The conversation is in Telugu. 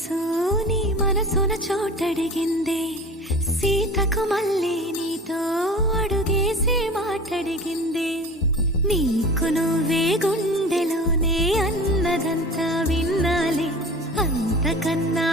మనసు నీ మనసున చోటడిగిందే, సీతకు మళ్ళీ నీతో అడుగేసి మాటడిగిందే. నీకు నువ్వే గుండెలోనే అన్నదంతా విన్నాలే, అంతకన్నా